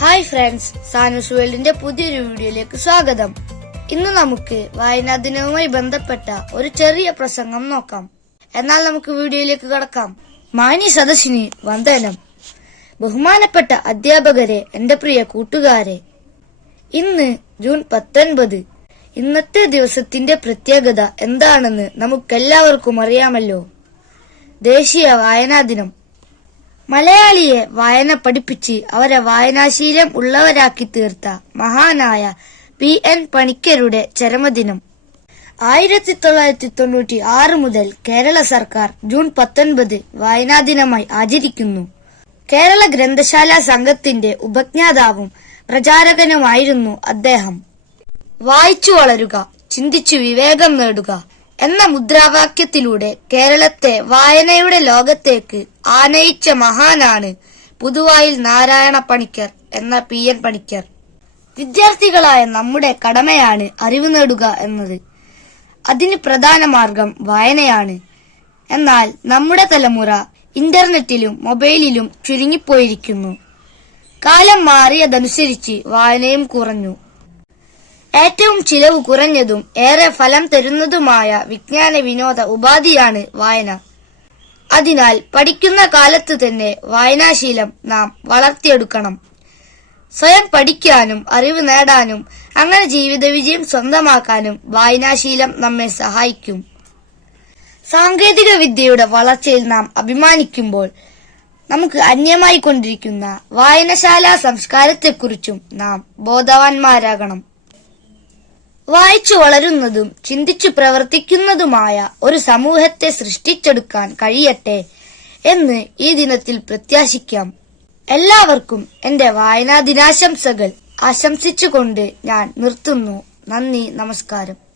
Hi friends സാനൂസ് വേൾഡിന്റെ പുതിയൊരു വീഡിയോയിലേക്ക് സ്വാഗതം. ഇന്ന് നമുക്ക് വായനാ ദിനവുമായി ബന്ധപ്പെട്ട ഒരു ചെറിയ പ്രസംഗം നോക്കാം. എന്നാൽ നമുക്ക് വീഡിയോയിലേക്ക് കടക്കാം. മാനി സദസ്സിന് വന്ദനം. ബഹുമാനപ്പെട്ട അധ്യാപകരെ എന്റെ പ്രിയ കൂട്ടുകാരെ. ഇന്ന് ജൂൺ പത്തൊൻപത്. ഇന്നത്തെ ദിവസത്തിന്റെ പ്രത്യേകത എന്താണെന്ന് നമുക്കെല്ലാവർക്കും അറിയാമല്ലോ. ദേശീയ വായനാ ദിനം. മലയാളിയെ വായന പഠിപ്പിച്ച് അവരെ വായനാശീലം ഉള്ളവരാക്കി തീർത്ത മഹാനായ പി എൻ പണിക്കരുടെ ചരമദിനം. ആയിരത്തി തൊള്ളായിരത്തി തൊണ്ണൂറ്റി ആറ് മുതൽ കേരള സർക്കാർ ജൂൺ പത്തൊൻപത് വായനാ ദിനമായി ആചരിക്കുന്നു. കേരള ഗ്രന്ഥശാല സംഘത്തിന്റെ ഉപജ്ഞാതാവും പ്രചാരകനുമായിരുന്നു അദ്ദേഹം. വായിച്ചു വളരുക ചിന്തിച്ചു വിവേകം നേടുക എന്ന മുദ്രാവാക്യത്തിലൂടെ കേരളത്തെ വായനയുടെ ലോകത്തേക്ക് ആനയിച്ച മഹാനാണ് പുതുവായിൽ നാരായണ പണിക്കർ എന്ന പി എൻ പണിക്കർ. വിദ്യാർത്ഥികളായ നമ്മുടെ കടമയാണ് അറിവ് നേടുക എന്നത്. അതിന് പ്രധാന മാർഗം വായനയാണ്. എന്നാൽ നമ്മുടെ തലമുറ ഇന്റർനെറ്റിലും മൊബൈലിലും ചുരുങ്ങിപ്പോയിരിക്കുന്നു. കാലം മാറിയതനുസരിച്ച് വായനയും കുറഞ്ഞു. ഏറ്റവും ചിലവ് കുറഞ്ഞതും ഏറെ ഫലം തരുന്നതുമായ വിജ്ഞാന വിനോദ ഉപാധിയാണ് വായന. അതിനാൽ പഠിക്കുന്ന കാലത്ത് തന്നെ വായനാശീലം നാം വളർത്തിയെടുക്കണം. സ്വയം പഠിക്കാനും അറിവ് നേടാനും അങ്ങനെ ജീവിത വിജയം സ്വന്തമാക്കാനും വായനാശീലം നമ്മെ സഹായിക്കും. സാങ്കേതിക വിദ്യയുടെ വളർച്ചയിൽ നാം അഭിമാനിക്കുമ്പോൾ നമുക്ക് അന്യമായി കൊണ്ടിരിക്കുന്ന വായനശാല സംസ്കാരത്തെക്കുറിച്ചും നാം ബോധവാന്മാരാകണം. വായിച്ചു വളരുന്നതും ചിന്തിച്ചു പ്രവർത്തിക്കുന്നതുമായ ഒരു സമൂഹത്തെ സൃഷ്ടിച്ചെടുക്കാൻ കഴിയട്ടെ എന്ന് ഈ ദിനത്തിൽ പ്രത്യാശിക്കാം. എല്ലാവർക്കും എന്റെ വായനാ ദിനാശംസകൾ ആശംസിച്ചുകൊണ്ട് ഞാൻ നിർത്തുന്നു. നന്ദി നമസ്കാരം.